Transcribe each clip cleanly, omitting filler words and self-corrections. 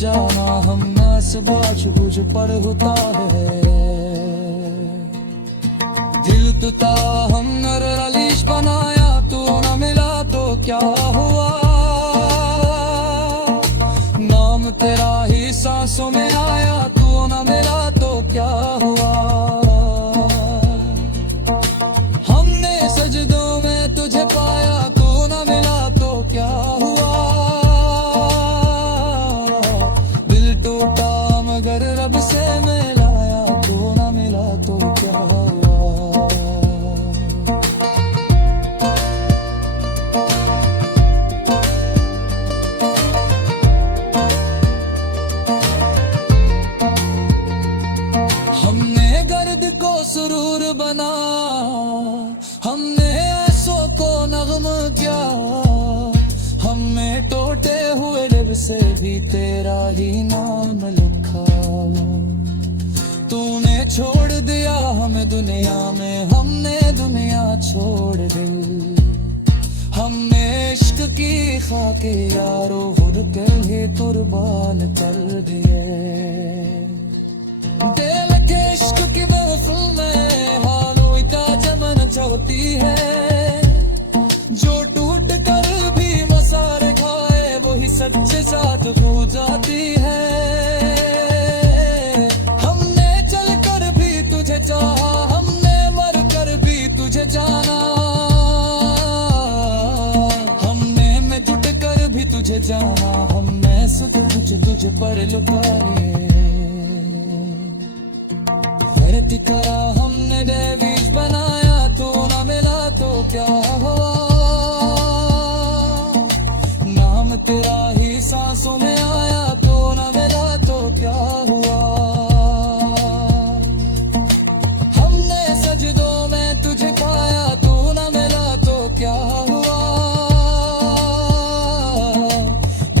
जाना हम नासबाज बुझ पर होता है दिल तुता हम नर अलीश बनाया तू न मिला तो क्या हुआ नाम तेरा ही सांसों में आया तू न मिला तो क्या हुआ हमने सजदों में तुझे पाया तू न मिला तो क्या हुआ दिल टूटा मगर रब से मिलाया तू न मिला तो क्या हुआ हमने गर्द को सुरूर बना हमने ऐसों को नगम किया हमें टूटे हुए रब से भी तेरा ही नाम लिखा तूने छोड़ दिया हमें दुनिया में हमने दुनिया छोड़ दी हमने इश्क की खाके यारो खुद के ही कुर्बान कर दिए दिल के इश्क की महफिल में हालों इतना चमन होती है जो टूट कर भी मसारे खाए वही सच्चे साथ खो जाती है हमने चल कर भी तुझे चाहा हमने मर कर भी तुझे जाना हमने में जुट कर भी तुझे जाना हमने सुध तुझे पर लुकाए गलती करा हमने देवीश बनाया तो न मिला तो क्या हुआ नाम तेरा ही सांसों में आया तो न मिला तो क्या हुआ हमने सजदों में तुझे पाया तो न मिला तो क्या हुआ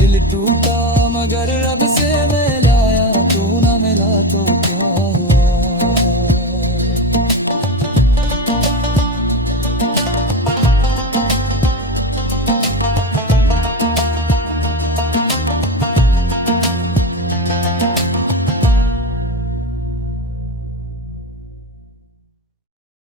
दिल टूटा मगर रब से मिलाया तो न मिला तो